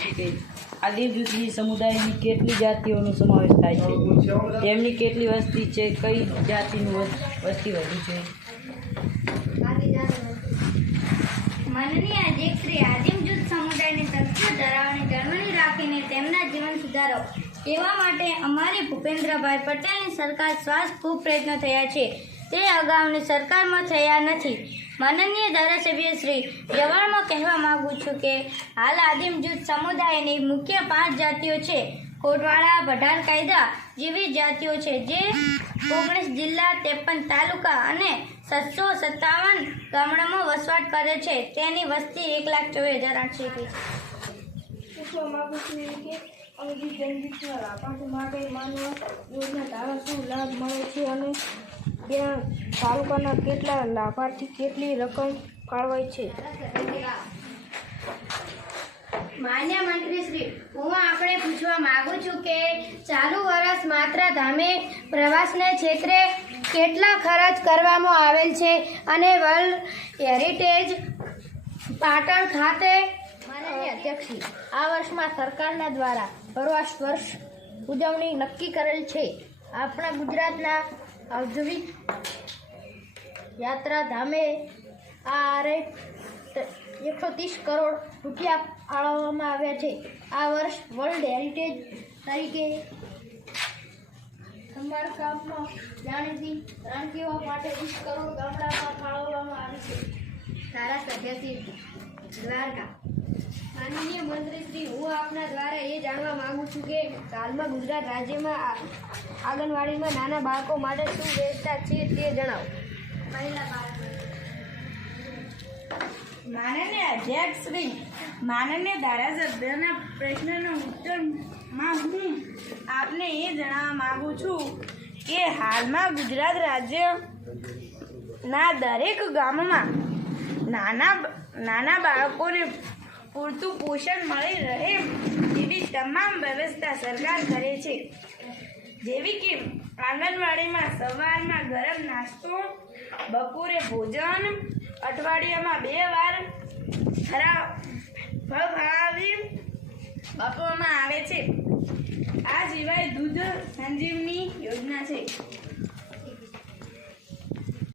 છે કે આદિમ જૂથની સમુદાયની કેટલી જાતિઓનો સમાવેશ થાય છે, તેમની કેટલી વસ્તી છે, કઈ જાતિનું વસ્તી વધુ છે? માનનીય અધ્યક્ષ શ્રી આદિમ જૂથ સમુદાયની તથ્યો ધરાવવાની જર્મની રાખીને તેમના જીવન સુધારો તેવા માટે અમારી ભૂપેન્દ્રભાઈ પટેલની સરકાર શ્વાસ ખૂબ પ્રયત્નો થયા છે, તે અગાઉની સરકારમાં થયા નથી. માનનીય ધારાસભ્ય શ્રી જવાળમાં કહેવા માગું છું કે હાલ આદિમ જૂથ સમુદાયની મુખ્ય 5 જાતિઓ છે. કોટવાળા પઠાણ કાયદા જેવી જાતિઓ છે જે 19 જિલ્લા 53 તાલુકા અને 757 ગામડામાં વસવાટ કરે છે. તેની વસ્તી 1,24,800 છે. પૂછવા માગું છું કે અનુસૂચિત જનજાતિના લાભાર્થી માટે માનવ યોજના ધારા શું લાભ મળે છે અને ત્યાં તાલુકાના કેટલા લાભાર્થી કેટલી રકમ ફાળવાય છે? માન્ય મંત્રી શ્રી, હું આપણે પૂછવા માંગુ છું કે ચાલુ વર્ષ માત્ર ધામે પ્રવાસને ક્ષેત્રે કેટલા ખર્ચ કરવામાં આવેલ છે અને વર્લ્ડ હેરિટેજ પાટણ ખાતે માનનીય અધ્યક્ષ, આ વર્ષમાં સરકારના દ્વારા પ્રવાસ વર્ષ ઉજવણી નક્કી કરેલ છે. આપણા ગુજરાતના ઔદ્યોગિક યાત્રાધામે આરે 130 કરોડ રૂપિયા ફાળવવામાં આવ્યા છે. આ વર્ષ વર્લ્ડ હેરિટેજ તરીકે સમારકામમાં જાણીતી રાણકીઓ માટે 20 કરોડ ગામડામાં ફાળવવામાં આવી છે. ધારાસભ્ય શ્રી દ્વારકા. માનનીય મંત્રી શ્રી, હું આપના દ્વારા એ જાણવા માંગુ છું કે હાલમાં ગુજરાત રાજ્યમાં આંગણવાડીમાં નાના બાળકો માટે શું વ્યવસ્થા છે તે જણાવો. માનનીય અધ્યક્ષ શ્રી, માનનીય ધારાસભ્યના પ્રશ્નનો ઉત્તરમાં હું આપને એ જણાવવા માગું છું કે હાલમાં ગુજરાત રાજ્યના દરેક ગામમાં નાના બાળકોને પૂરતું પોષણ મળી રહે એવી તમામ વ્યવસ્થા સરકાર કરે છે, જેવી કે આંગણવાડીમાં સવારમાં ગરમ નાસ્તો, બપોરે ભોજન, અઠવાડિયામાં 2 વાર ફળ ખાવી આપવામાં આવે છે. આ સિવાય દૂધ સંજીવની યોજના છે.